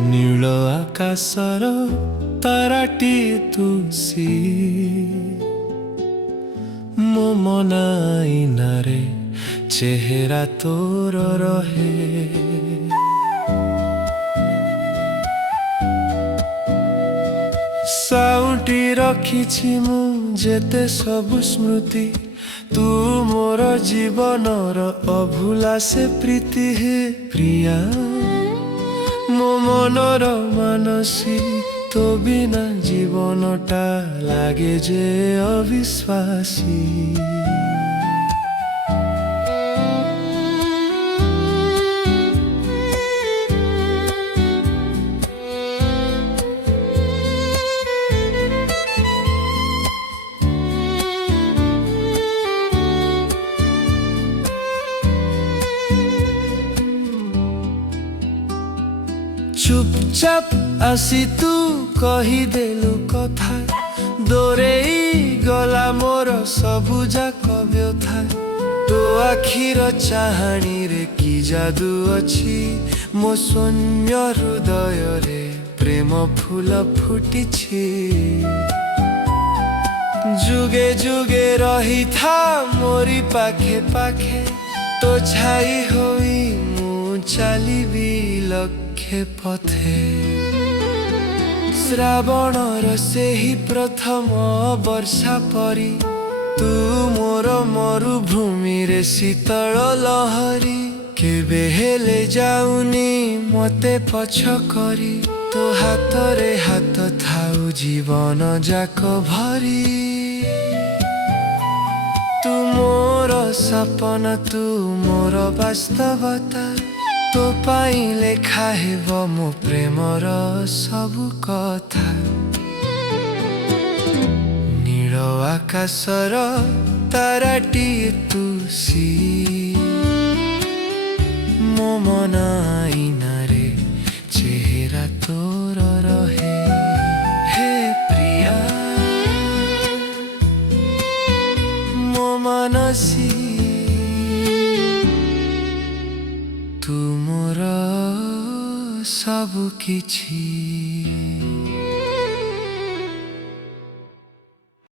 नील आकाशर ताराटी तुसी मो मन आईनारे चेहरा तोर रहे। साउंटी रखिछि मु जेते सबु स्मृति तू मोर जीवनर अभूला से प्रीति हे प्रिया मो मनर मानसी तो बिना जीवनटा लागे जे अविश्वासी। चुपचाप आसी तू कहीदेलु कथा दोरेई गला मोर सबु जाक व्यथा। तो आखिर चाहाणी रे की जादू अछि मो शून्य हृदय रे प्रेम फूल फुटिछि। जुगे जुगे रही था मोरी पाखे पाखे तो छाई होई मु चलिबी लक्ष्य पथे। श्रावणर सेही प्रथम वर्षा परी तू मोर मरुभूमि रे शीतल लहरी। केबे हेले जाउनी मते पछ करी तो हातरे हात थाउ जीवन जाक भरी। तू मोर सपना तू मोर वास्तवता तो पाई लेखा हेब मो प्रेमर सबु कथा। नील आकाशर ताराटी तुसी मो मन आईनारे चेहरा तोर रहे। हे प्रिया मो मानसी तू मोर सबु किछि।